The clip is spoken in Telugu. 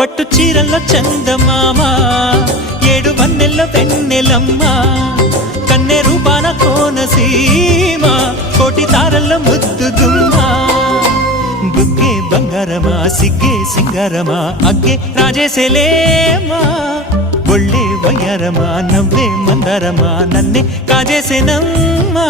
పట్టు చీరల్లో చందమామ ఏడు వన్నెల్లో వెన్నెలమ్మ కన్నె రూపాన కోనసీమ కోటి తారల్లో ముద్దుగుమ్మ బుగ్గే బంగారమా సిగ్గే సింగారమా అగ్గే రాజేసేలేమా ఒళ్ళే వయ్యారమా నవ్వే మందారమా నన్నే కాజేసేనమ్మా